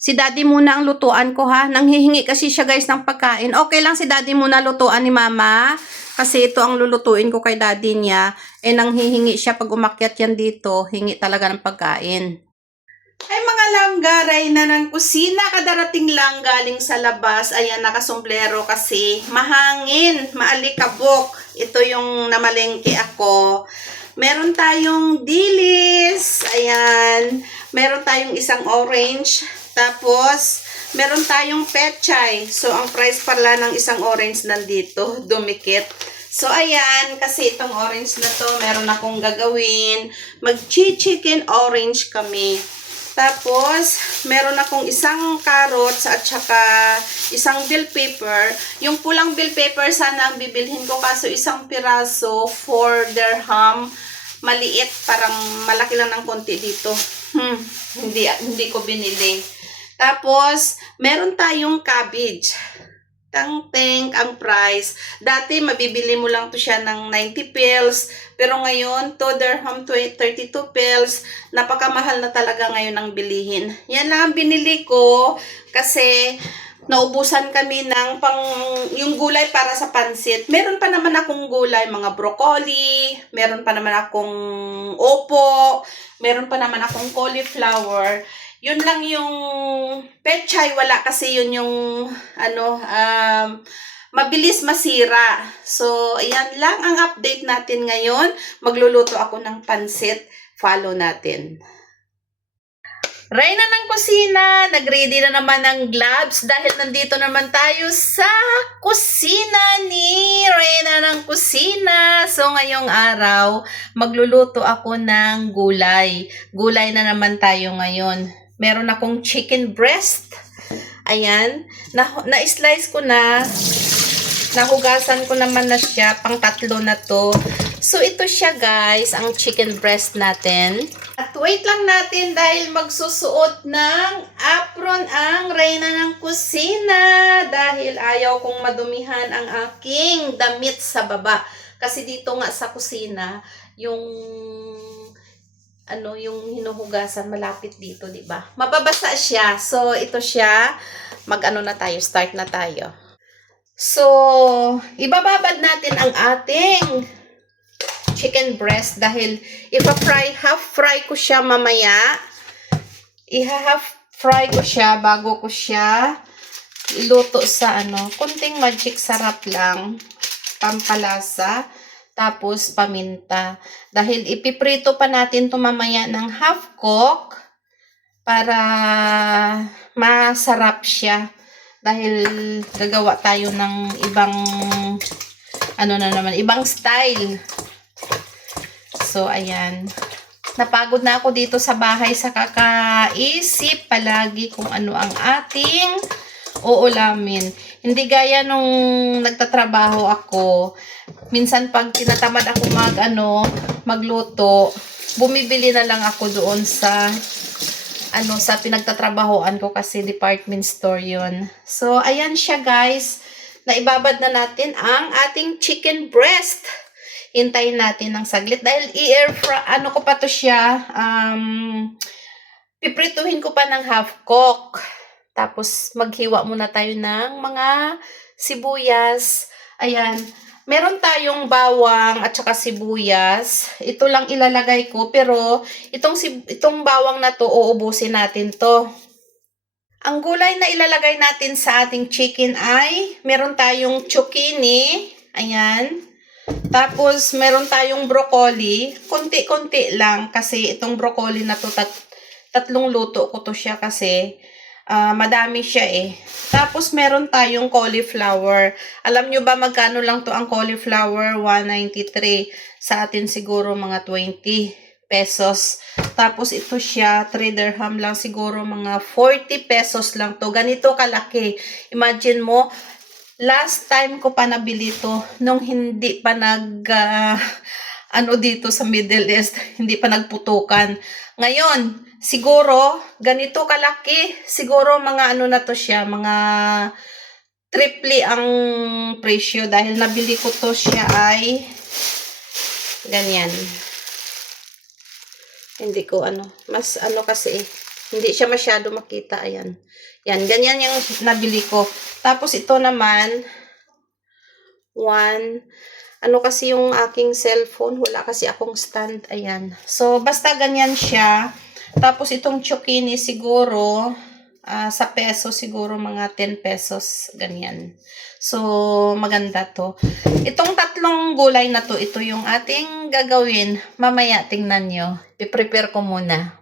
si daddy muna ang lutuan ko ha. Nanghihingi kasi siya guys ng pagkain. Okay lang si daddy muna lutuan ni mama. Kasi ito ang lulutuin ko kay daddy niya. Nanghihingi siya pag umakyat yan dito. Hingi talaga ng pagkain. Ay mga langgaray na ng kusina, kadarating lang galing sa labas. Ayan, nakasomblero kasi mahangin, maalikabok. Ito yung namalengke ako. Meron tayong dilis. Ayan. Meron tayong isang orange. Tapos, meron tayong pechay. So, ang price pala ng isang orange nandito, dumikit. So, ayan, kasi itong orange na to, meron akong gagawin. Mag-chicken orange kami. Tapos, meron akong isang carrots at saka isang bell pepper. Yung pulang bell pepper sana ang bibilhin ko kaso isang piraso, 4 dirham. Maliit, parang malaki lang ng konti dito. Hindi ko binili. Tapos, meron tayong cabbage. Tang-teng ang price. Dati, mabibili mo lang to siya ng 90 pills. Pero ngayon, 2 dirham, 32 pills. Napakamahal na talaga ngayon ang bilihin. Yan lang ang binili ko. Kasi, naubusan kami ng yung gulay para sa pansit. Meron pa naman akong gulay, mga broccoli. Meron pa naman akong opo. Meron pa naman akong cauliflower. Yun lang yung pechay, wala kasi yun yung mabilis masira. So, ayan lang ang update natin ngayon. Magluluto ako ng pansit. Follow natin. Reyna ng kusina, nag-ready na naman ng gloves dahil nandito naman tayo sa kusina ni Reyna ng kusina. So, ngayong araw, magluluto ako ng gulay. Gulay na naman tayo ngayon. Meron akong chicken breast. Ayan. Na-slice ko na. Nahugasan ko naman na siya. Pang 3 na to. So, ito siya guys. Ang chicken breast natin. At wait lang natin dahil magsusuot ng apron ang Reyna ng kusina. Dahil ayaw kong madumihan ang aking damit sa baba. Kasi dito nga sa kusina, yung hinuhugasan malapit dito, di ba? Mababasa siya. So, ito siya. Start na tayo. So, ibababad natin ang ating chicken breast dahil half fry ko siya mamaya. Half fry ko siya bago ko siya iluto sa kunting magic sarap lang. Pampalasa. Tapos, paminta. Dahil ipiprito pa natin ito mamaya ng half cook para masarap siya. Dahil gagawa tayo ng ibang ibang style. So, ayan. Napagod na ako dito sa bahay sa kakaisip palagi kung ano ang ating uulamin. Hindi gaya nung nagtatrabaho ako. Minsan pag tinatamad ako magluto, bumibili na lang ako doon sa pinagtatrabahoan ko kasi department store yun. So, ayan siya guys. Naibabad na natin ang ating chicken breast. Hintayin natin ng saglit dahil i-air fry, ko pa to siya. Piprituhin ko pa ng half cook. Tapos, maghiwa muna tayo ng mga sibuyas. Ayan. Meron tayong bawang at saka sibuyas. Ito lang ilalagay ko. Pero, itong bawang na to, uubusin natin to. Ang gulay na ilalagay natin sa ating chicken ay, meron tayong zucchini. Ayan. Tapos, meron tayong broccoli. Kunti-kunti lang. Kasi itong broccoli na to, 3 luto ko to siya kasi madami siya eh. Tapos, meron tayong cauliflower. Alam nyo ba magkano lang to ang cauliflower? 193. Sa atin siguro mga 20 pesos. Tapos, ito siya, 3 dirham lang siguro mga 40 pesos lang to. Ganito kalaki. Imagine mo, last time ko pa nabili to nung hindi pa dito sa Middle East, hindi pa nagputukan. Ngayon, siguro, ganito kalaki, siguro mga na to siya, mga triple ang presyo dahil nabili ko to siya ay ganyan. Hindi ko mas kasi Hindi siya masyado makita. Ayan. Yan, ganyan yung nabili ko. Tapos ito naman, ano kasi yung aking cellphone, wala kasi akong stand. Ayan. So, basta ganyan siya. Tapos itong zucchini siguro, sa peso siguro mga 10 pesos. Ganyan. So, maganda to. Itong tatlong gulay na to, ito yung ating gagawin. Mamaya, tingnan nyo. I-prepare ko muna.